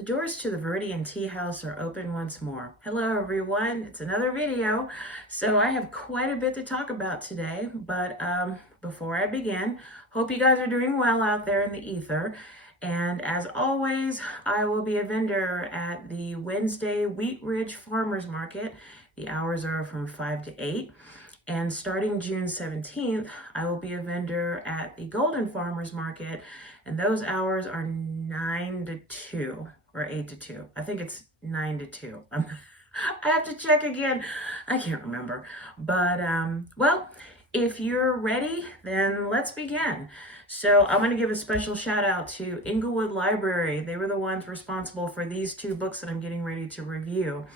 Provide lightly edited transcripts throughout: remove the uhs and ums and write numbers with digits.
The doors to the Viridian tea house are open once more. Hello everyone, it's another video. So I have quite a bit to talk about today, but before I begin, hope you guys are doing well out there in the ether. And as always, I will be a vendor at the Wednesday Wheat Ridge Farmers Market. The hours are from 5 to 8. And starting June 17th, I will be a vendor at the Golden Farmers Market, and those hours are 9 to 2 or 8 to 2. I think it's 9 to 2. I have to check again. I can't remember. But, well, if you're ready, then let's begin. So I'm going to give a special shout out to Englewood Library. They were the ones responsible for these two books that I'm getting ready to review.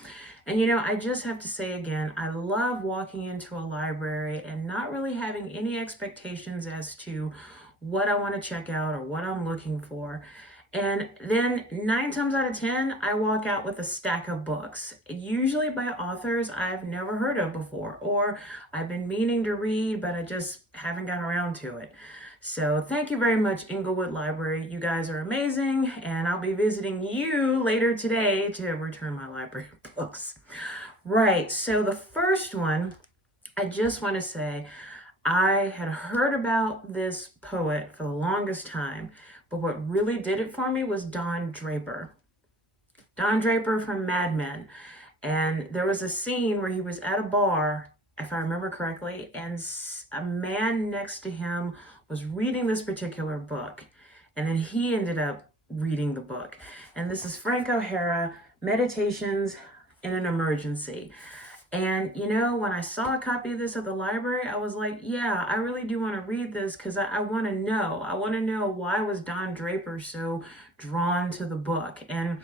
And you know, I just have to say again, I love walking into a library and not really having any expectations as to what I want to check out or what I'm looking for. And then 9 times out of 10, I walk out with a stack of books, usually by authors I've never heard of before, or I've been meaning to read, but I just haven't gotten around to it. So thank you very much, Englewood Library. You guys are amazing, and I'll be visiting you later today to return my library books. Right, so the first one, I just want to say, I had heard about this poet for the longest time, but what really did it for me was Don Draper. Don Draper from Mad Men. And there was a scene where he was at a bar, if I remember correctly, and a man next to him was reading this particular book. And then he ended up reading the book. And this is Frank O'Hara, Meditations in an Emergency. And, you know, when I saw a copy of this at the library, I was like, yeah, I really do want to read this because I want to know. I want to know, why was Don Draper so drawn to the book? And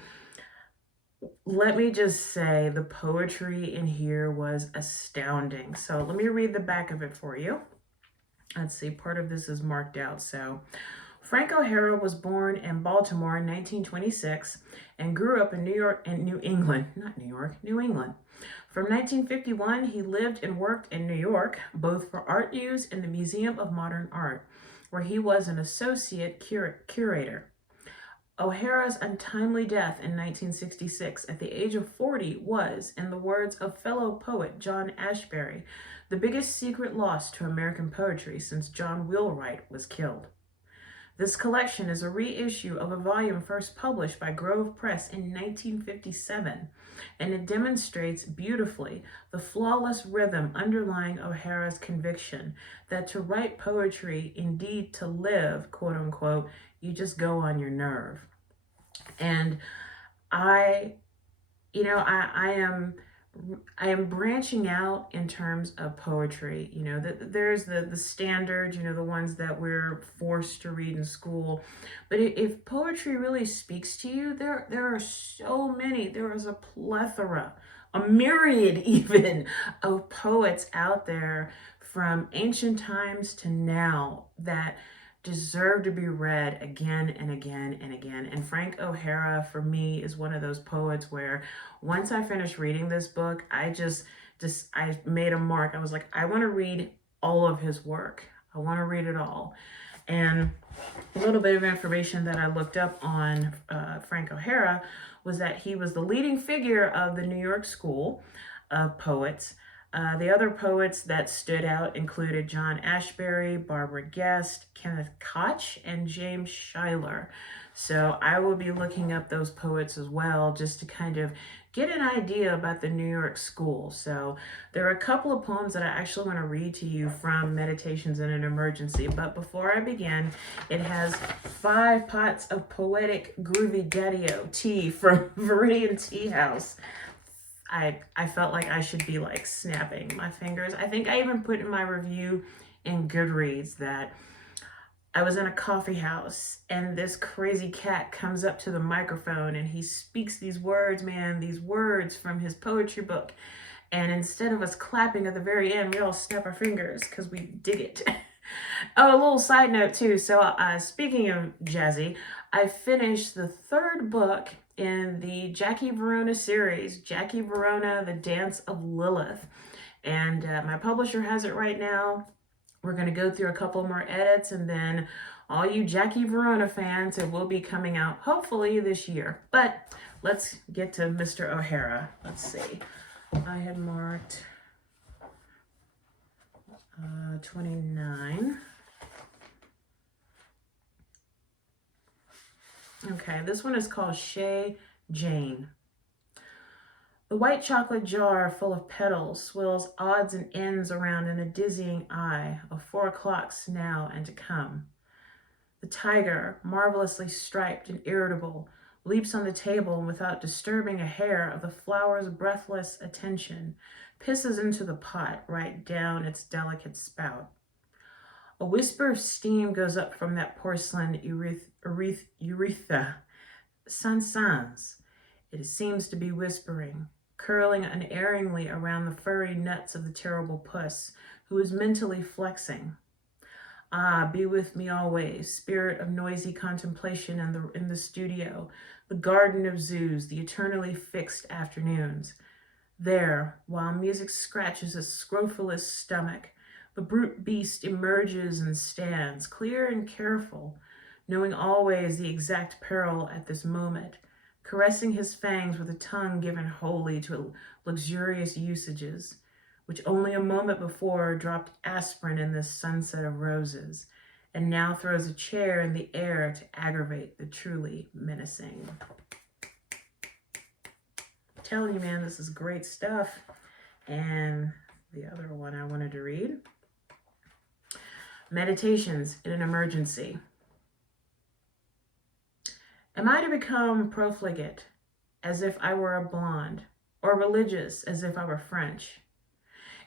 let me just say, the poetry in here was astounding. So let me read the back of it for you. Let's see, part of this is marked out. So Frank O'Hara was born in Baltimore in 1926 and grew up in New England. From 1951, he lived and worked in New York, both for art use in the Museum of Modern Art, where he was an associate curator. O'Hara's untimely death in 1966 at the age of 40 was, in the words of fellow poet John Ashbery, the biggest secret loss to American poetry since John Wheelwright was killed. This collection is a reissue of a volume first published by Grove Press in 1957, and it demonstrates beautifully the flawless rhythm underlying O'Hara's conviction that to write poetry, indeed to live, quote unquote, you just go on your nerve. And I am branching out in terms of poetry. You know, there's the standards, you know, the ones that we're forced to read in school. But if poetry really speaks to you, there are so many. There is a plethora, a myriad even, of poets out there from ancient times to now that deserve to be read again and again and again. And Frank O'Hara, for me, is one of those poets where once I finished reading this book, I made a mark. I was like, I want to read all of his work. I want to read it all. And a little bit of information that I looked up on Frank O'Hara was that he was the leading figure of the New York School of Poets. The other poets that stood out included John Ashbery, Barbara Guest, Kenneth Koch, and James Schuyler. So I will be looking up those poets as well, just to kind of get an idea about the New York School. So there are a couple of poems that I actually want to read to you from Meditations in an Emergency. But before I begin, it has 5 pots of poetic groovy daddy-o tea from Viridian Tea House. I felt like I should be like snapping my fingers. I think I even put in my review in Goodreads that I was in a coffee house and this crazy cat comes up to the microphone and he speaks these words, these words from his poetry book. And instead of us clapping at the very end, we all snap our fingers because we dig it. Oh, a little side note too. So speaking of jazzy, I finished the 3rd book in the Jackie Verona series, Jackie Verona, The Dance of Lilith. And my publisher has it right now. We're going to go through a couple more edits, and then all you Jackie Verona fans, it will be coming out hopefully this year. But let's get to Mr. O'Hara. Let's see. I had marked 29. Okay, this one is called Shay Jane. The white chocolate jar full of petals swirls odds and ends around in a dizzying eye of 4 o'clocks now and to come. The tiger, marvelously striped and irritable, leaps on the table and without disturbing a hair of the flower's breathless attention, pisses into the pot right down its delicate spout. A whisper of steam goes up from that porcelain urethra. Sans. It seems to be whispering, curling unerringly around the furry nuts of the terrible puss, who is mentally flexing. Ah, be with me always, spirit of noisy contemplation in the studio, the garden of zoos, the eternally fixed afternoons. There, while music scratches a scrofulous stomach, the brute beast emerges and stands, clear and careful, knowing always the exact peril at this moment, caressing his fangs with a tongue given wholly to luxurious usages, which only a moment before dropped aspirin in this sunset of roses, and now throws a chair in the air to aggravate the truly menacing. I'm telling you, man, this is great stuff. And the other one I wanted to read. Meditations in an Emergency. Am I to become profligate, as if I were a blonde, or religious, as if I were French?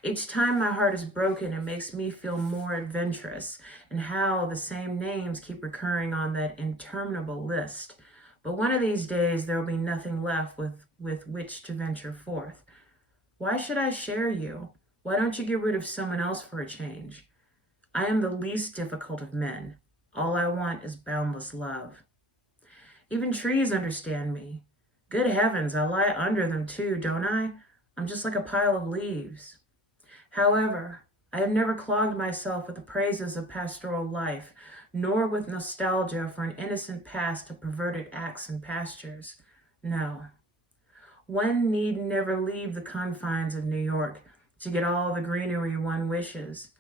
Each time my heart is broken, it makes me feel more adventurous, and how the same names keep recurring on that interminable list. But one of these days there will be nothing left with which to venture forth. Why should I share you? Why don't you get rid of someone else for a change? I am the least difficult of men. All I want is boundless love. Even trees understand me. Good heavens, I lie under them too, don't I? I'm just like a pile of leaves. However, I have never clogged myself with the praises of pastoral life, nor with nostalgia for an innocent past of perverted acts and pastures. No. One need never leave the confines of New York to get all the greenery one wishes.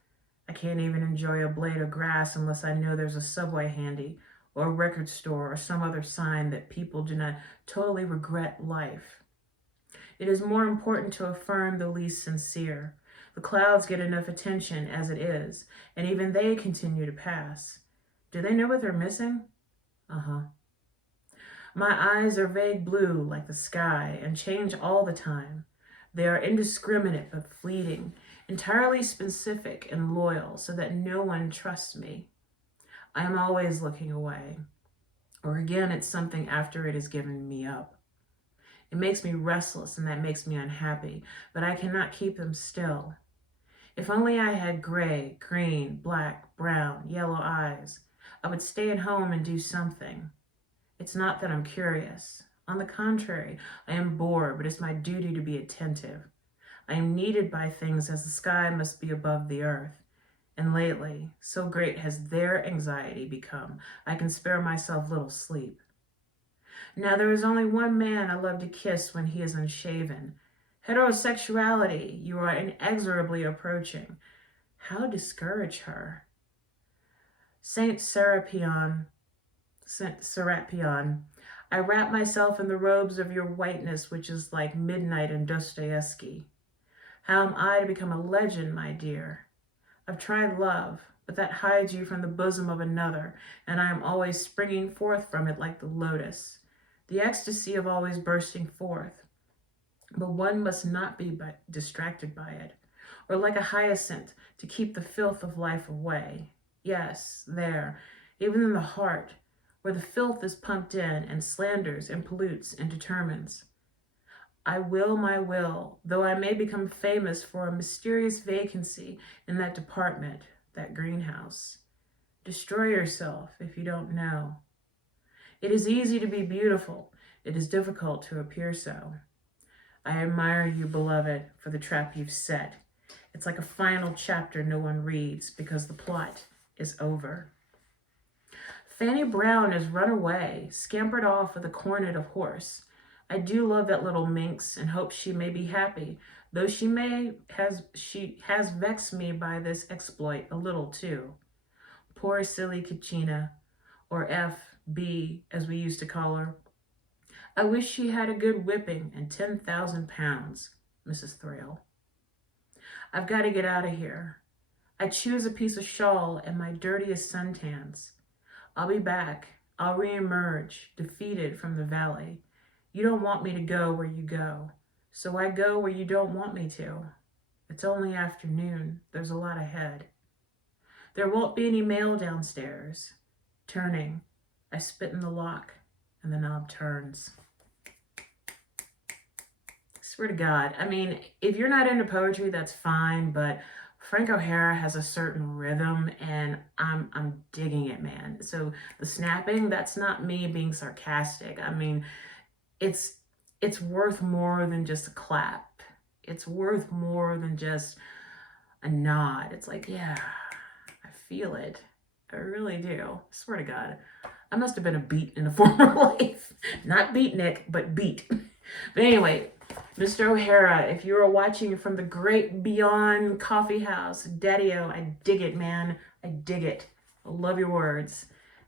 I can't even enjoy a blade of grass unless I know there's a subway handy, or a record store, or some other sign that people do not totally regret life. It is more important to affirm the least sincere. The clouds get enough attention as it is, and even they continue to pass. Do they know what they're missing? My eyes are vague blue like the sky and change all the time. They are indiscriminate but fleeting, entirely specific and loyal so that no one trusts me. I am always looking away, or again it's something after it has given me up. It makes me restless and that makes me unhappy, but I cannot keep them still. If only I had gray, green, black, brown, yellow eyes, I would stay at home and do something. It's not that I'm curious. On the contrary, I am bored, but it's my duty to be attentive. I am needed by things as the sky must be above the earth. And lately, so great has their anxiety become, I can spare myself little sleep. Now there is only one man I love to kiss when he is unshaven. Heterosexuality, you are inexorably approaching. How discourage her? Saint Serapion, I wrap myself in the robes of your whiteness, which is like midnight in Dostoevsky. How am I to become a legend, my dear? I've tried love, but that hides you from the bosom of another, and I am always springing forth from it like the lotus, the ecstasy of always bursting forth. But one must not be distracted by it, or like a hyacinth to keep the filth of life away. Yes, there, even in the heart, where the filth is pumped in and slanders and pollutes and determines. I will my will, though I may become famous for a mysterious vacancy in that department, that greenhouse. Destroy yourself if you don't know. It is easy to be beautiful. It is difficult to appear so. I admire you, beloved, for the trap you've set. It's like a final chapter no one reads because the plot is over. Fanny Brown has run away, scampered off with a cornet of horse. I do love that little minx and hope she may be happy, though she has vexed me by this exploit a little too. Poor silly Kachina, or F.B. as we used to call her. I wish she had a good whipping and 10,000 pounds, Mrs. Thrale. I've got to get out of here. I choose a piece of shawl and my dirtiest suntans. I'll be back. I'll reemerge, defeated from the valley. You don't want me to go where you go, so I go where you don't want me to. It's only afternoon. There's a lot ahead. There won't be any mail downstairs. Turning, I spit in the lock, and the knob turns. Swear to God. I mean, if you're not into poetry, that's fine, but Frank O'Hara has a certain rhythm, and I'm digging it, man. So the snapping, that's not me being sarcastic. I mean, it's worth more than just a clap. It's worth more than just a nod. It's like, yeah, I feel it. I really do. I swear to God. I must have been a beat in a former life. Not beatnik, but beat. But anyway, Mr. O'Hara, if you are watching from the great beyond coffee house, Daddy-O, I dig it, man. I dig it. I love your words.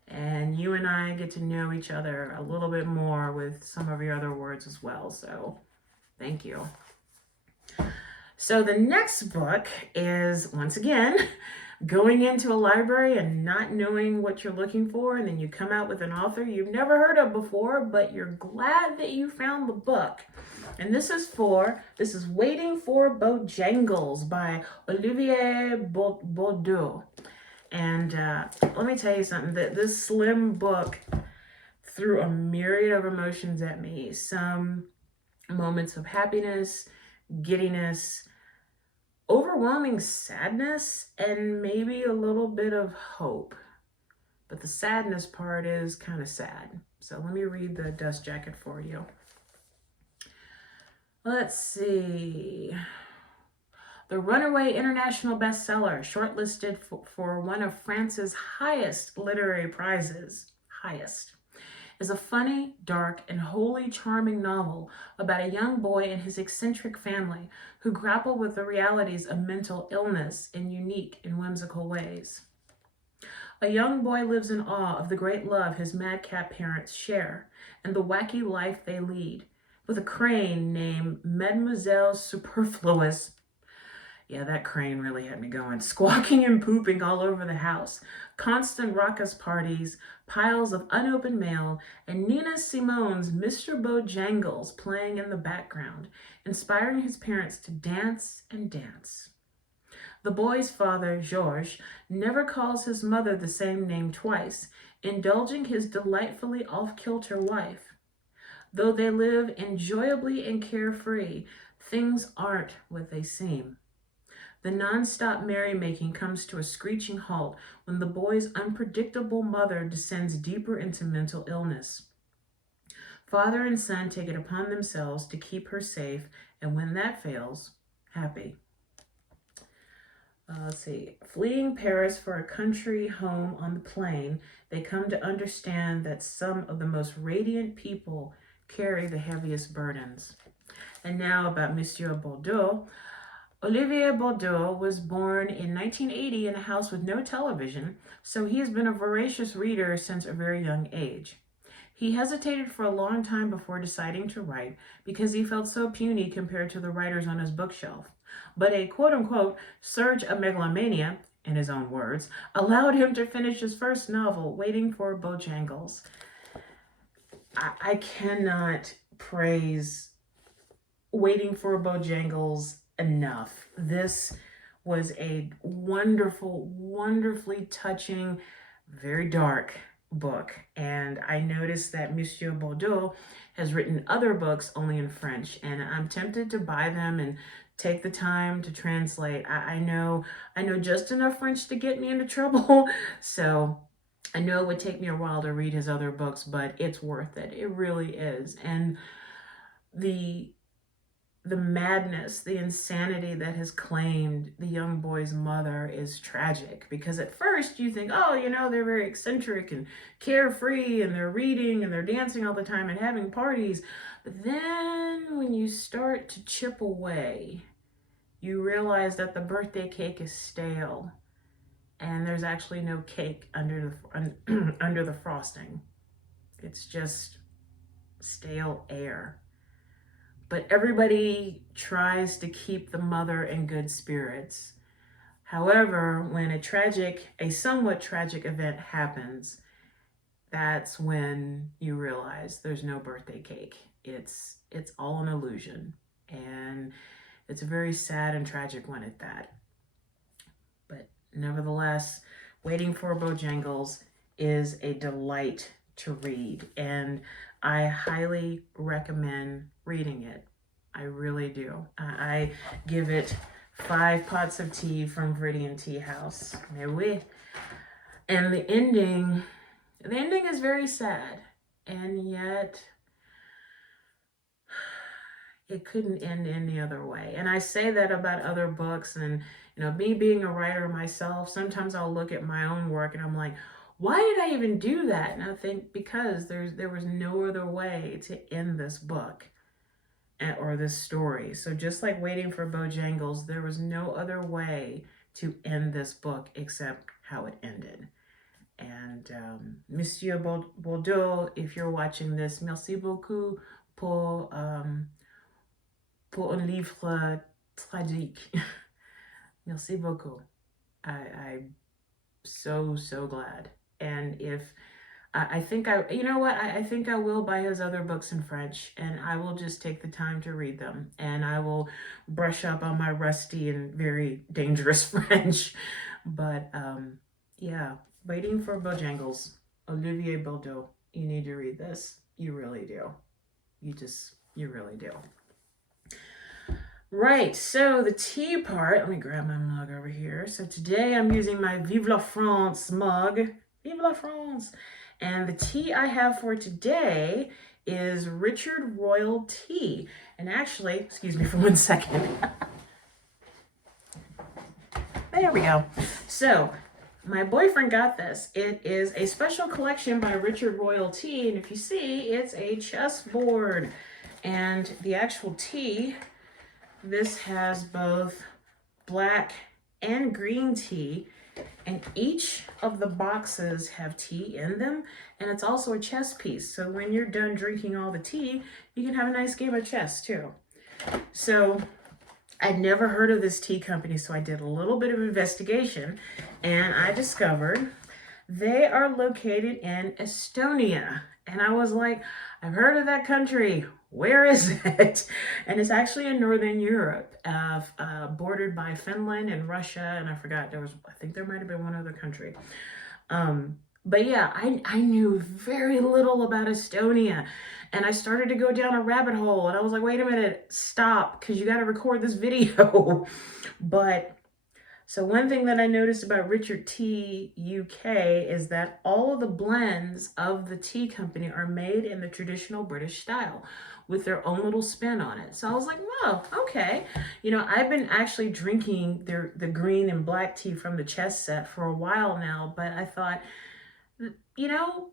And you and I get to know each other a little bit more with some of your other words as well. So thank you. So the next book is, once again, going into a library and not knowing what you're looking for, and then you come out with an author you've never heard of before, but you're glad that you found the book. And this is Waiting for Bojangles by Olivier Bourdeaut. And let me tell you something, that this slim book threw a myriad of emotions at me. Some moments of happiness, giddiness, overwhelming sadness, and maybe a little bit of hope. But the sadness part is kind of sad. So let me read the dust jacket for you. Let's see. The runaway international bestseller, shortlisted for one of France's highest literary prizes, is a funny, dark, and wholly charming novel about a young boy and his eccentric family who grapple with the realities of mental illness in unique and whimsical ways. A young boy lives in awe of the great love his madcap parents share and the wacky life they lead, with a crane named Mademoiselle Superfluous. Yeah, that crane really had me going. Squawking and pooping all over the house. Constant raucous parties, piles of unopened mail, and Nina Simone's Mr. Bojangles playing in the background, inspiring his parents to dance and dance. The boy's father, Georges, never calls his mother the same name twice, indulging his delightfully off-kilter wife. Though they live enjoyably and carefree, things aren't what they seem. The non-stop merrymaking comes to a screeching halt when the boy's unpredictable mother descends deeper into mental illness. Father and son take it upon themselves to keep her safe, and when that fails, happy. Let's see. Fleeing Paris for a country home on the plain, they come to understand that some of the most radiant people carry the heaviest burdens. And now about Monsieur Bourdeaut. Olivier Bourdeaut was born in 1980 in a house with no television, so he has been a voracious reader since a very young age. He hesitated for a long time before deciding to write because he felt so puny compared to the writers on his bookshelf. But a quote-unquote surge of megalomania, in his own words, allowed him to finish his first novel, Waiting for Bojangles. I cannot praise Waiting for Bojangles enough. This was a wonderful, wonderfully touching, very dark book. And I noticed that Monsieur Bourdeaut has written other books only in French, and I'm tempted to buy them and take the time to translate. I know just enough French to get me into trouble, so I know it would take me a while to read his other books, but it's worth it. It really is. And the the madness, the insanity that has claimed the young boy's mother is tragic. Because at first you think, oh, you know, they're very eccentric and carefree and they're reading and they're dancing all the time and having parties. But then when you start to chip away, you realize that the birthday cake is stale and there's actually no cake under the under the frosting. It's just stale air. But everybody tries to keep the mother in good spirits. However, when a somewhat tragic event happens, that's when you realize there's no birthday cake. It's all an illusion. And it's a very sad and tragic one at that. But nevertheless, Waiting for Bojangles is a delight to read, and I highly recommend reading it. I really do. I give it 5 pots of tea from Viridian Tea House. Mais oui. And the ending is very sad, and yet it couldn't end any other way. And I say that about other books, and you know, me being a writer myself, sometimes I'll look at my own work and I'm like, why did I even do that? And I think because there was no other way to end this book or this story. So just like Waiting for Bojangles, there was no other way to end this book except how it ended. And Monsieur Bourdeaut, if you're watching this, merci beaucoup pour un livre tragique. Merci beaucoup. I'm so glad. And if I think you know what, I think I will buy his other books in French, and I will just take the time to read them, and I will brush up on my rusty and very dangerous French. But yeah, Waiting for Bojangles, Olivier Bourdeaut. You need to read this. You really do. You really do. Right, so the tea part, let me grab my mug over here. So today I'm using my Vive la France mug. Vive la France. And the tea I have for today is Richard Royal tea. And actually, excuse me for 1 second. There we go. So my boyfriend got this. It is a special collection by Richard Royal tea. And if you see, it's a chessboard. And the actual tea, this has both black and green tea, and each of the boxes have tea in them, and it's also a chess piece. So when you're done drinking all the tea, you can have a nice game of chess too. So I'd never heard of this tea company, so I did a little bit of investigation, and I discovered they are located in Estonia. And I was like, I've heard of that country. Where is it? And it's actually in Northern Europe, bordered by Finland and Russia. And I forgot, I think there might have been one other country. But yeah, I knew very little about Estonia. And I started to go down a rabbit hole. And I was like, wait a minute, stop, because you got to record this video. But so one thing that I noticed about Richard Tea UK is that all of the blends of the tea company are made in the traditional British style with their own little spin on it. So I was like, whoa, okay. You know, I've been actually drinking the green and black tea from the chess set for a while now, but I thought, you know,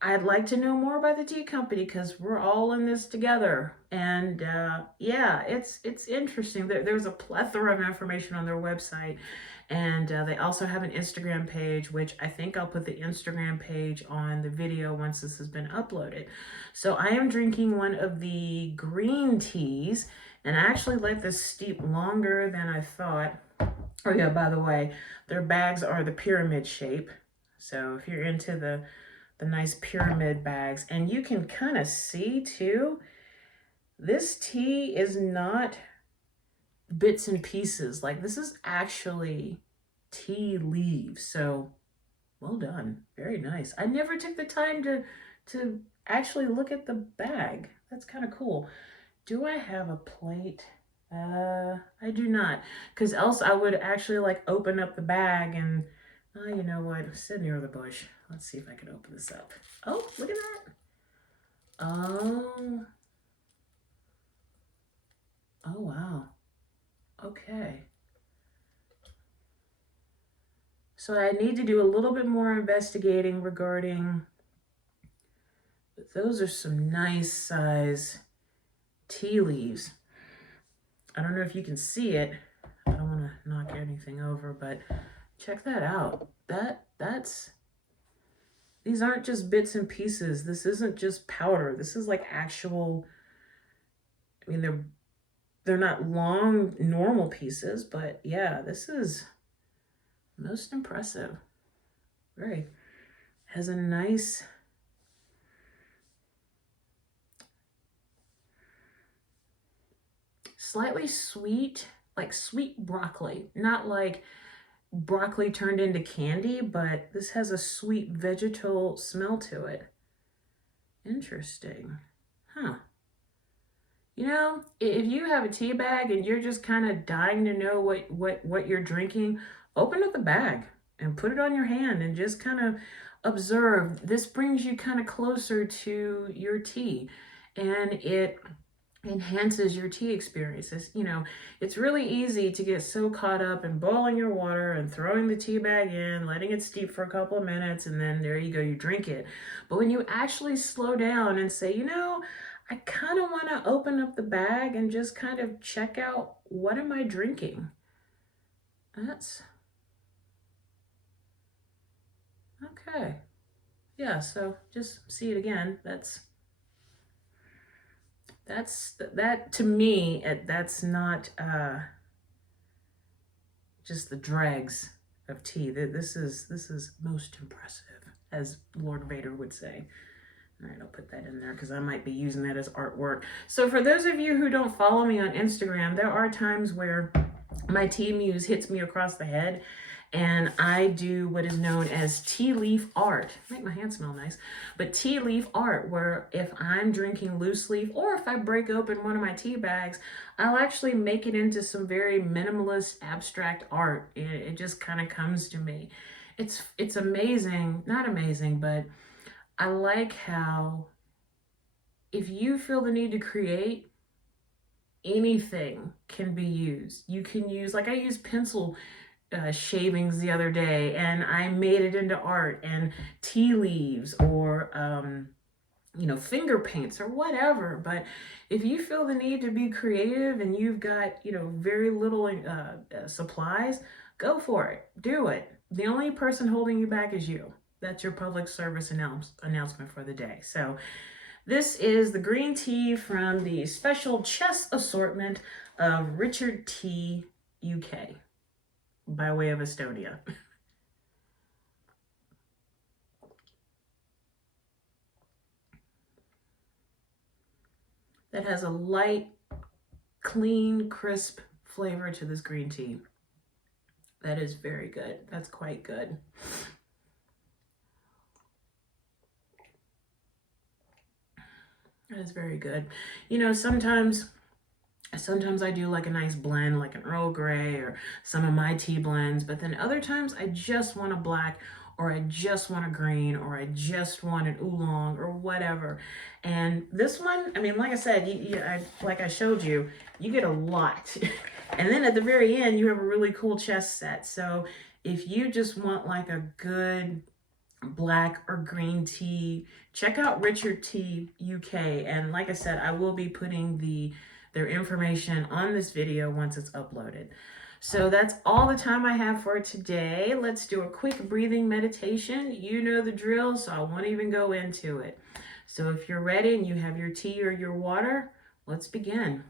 I'd like to know more about the tea company because we're all in this together. And yeah, it's interesting. There's a plethora of information on their website. And they also have an Instagram page, which I think I'll put the Instagram page on the video once this has been uploaded. So I am drinking one of the green teas, and I actually let this steep longer than I thought. Oh yeah, by the way, their bags are the pyramid shape. So if you're into the nice pyramid bags, and you can kind of see too, this tea is not bits and pieces. Like, this is actually tea leaves. So well done, very nice. I never took the time to actually look at the bag. That's kind of cool. Do I have a plate? I do not, because else I would actually like open up the bag and you know what, sit near the bush. Let's see if I can open this up. Oh, look at that. Oh, Okay. So I need to do a little bit more investigating regarding, those are some nice size tea leaves. I don't know if you can see it. I don't want to knock anything over, but check that out. That's these aren't just bits and pieces. This isn't just powder. This is like actual, I mean, they're not long normal pieces, but yeah, this is most impressive. Very, has a nice, slightly sweet, like sweet broccoli, not like broccoli turned into candy, but this has a sweet vegetal smell to it. Interesting. Huh. You know, if you have a tea bag and you're just kind of dying to know what you're drinking, open up the bag and put it on your hand and just kind of observe. This brings you kind of closer to your tea, and it enhances your tea experiences. You know, it's really easy to get so caught up in boiling your water and throwing the tea bag in, letting it steep for a couple of minutes, and then there you go, you drink it. But when you actually slow down and say, you know, I kind of want to open up the bag and just kind of check out, what am I drinking? That's okay. Yeah, so just see it again. That to me, that's not just the dregs of tea. This is most impressive, as Lord Vader would say. All right, I'll put that in there because I might be using that as artwork. So for those of you who don't follow me on Instagram, there are times where my tea muse hits me across the head, and I do what is known as tea leaf art. Make my hand smell nice. But tea leaf art, where if I'm drinking loose leaf or if I break open one of my tea bags, I'll actually make it into some very minimalist abstract art. It just kind of comes to me. It's amazing, not amazing, but I like how if you feel the need to create, anything can be used. You can use, like I used pencil shavings the other day and I made it into art, and tea leaves, or you know, finger paints or whatever. But if you feel the need to be creative and you've got, you know, very little supplies, go for it. Do it. The only person holding you back is you. That's your public service announcement for the day. So this is the green tea from the special chess assortment of Richard Tea UK by way of Estonia. That has a light, clean, crisp flavor to this green tea. That is very good. That's quite good. That is very good. You know, sometimes I do like a nice blend, like an Earl Grey or some of my tea blends, but then other times I just want a black, or I just want a green, or I just want an oolong or whatever. And this one, I mean, like I said, like I showed you, you get a lot. And then at the very end, you have a really cool chess set. So if you just want like a good black or green tea, check out Richard Tea UK. And like I said, I will be putting their information on this video once it's uploaded. So that's all the time I have for today. Let's do a quick breathing meditation. You know the drill, so I won't even go into it. So if you're ready and you have your tea or your water, let's begin.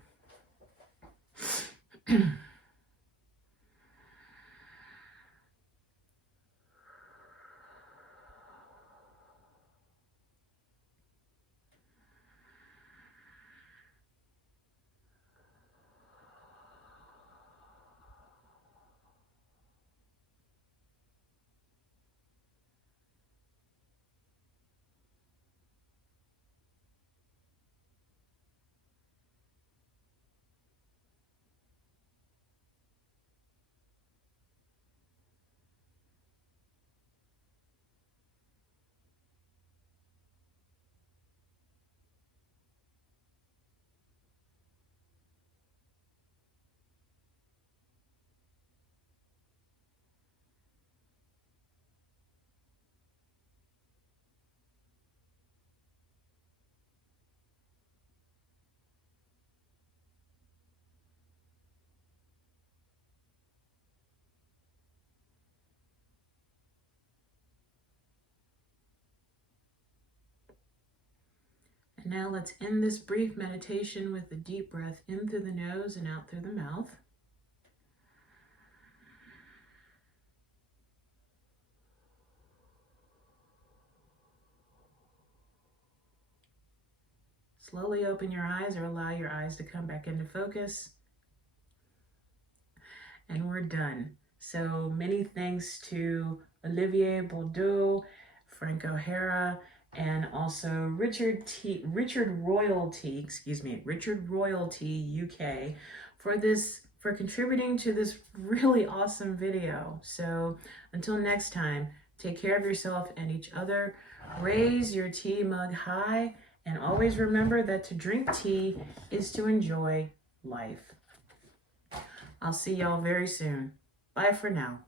Now let's end this brief meditation with a deep breath in through the nose and out through the mouth. Slowly open your eyes or allow your eyes to come back into focus. And we're done. So many thanks to Olivier Bourdeaut, Frank O'Hara, and also Richard Royalty UK for contributing to this really awesome video. So until next time, take care of yourself and each other. Raise your tea mug high, and always remember that to drink tea is to enjoy life. I'll see y'all very soon. Bye for now.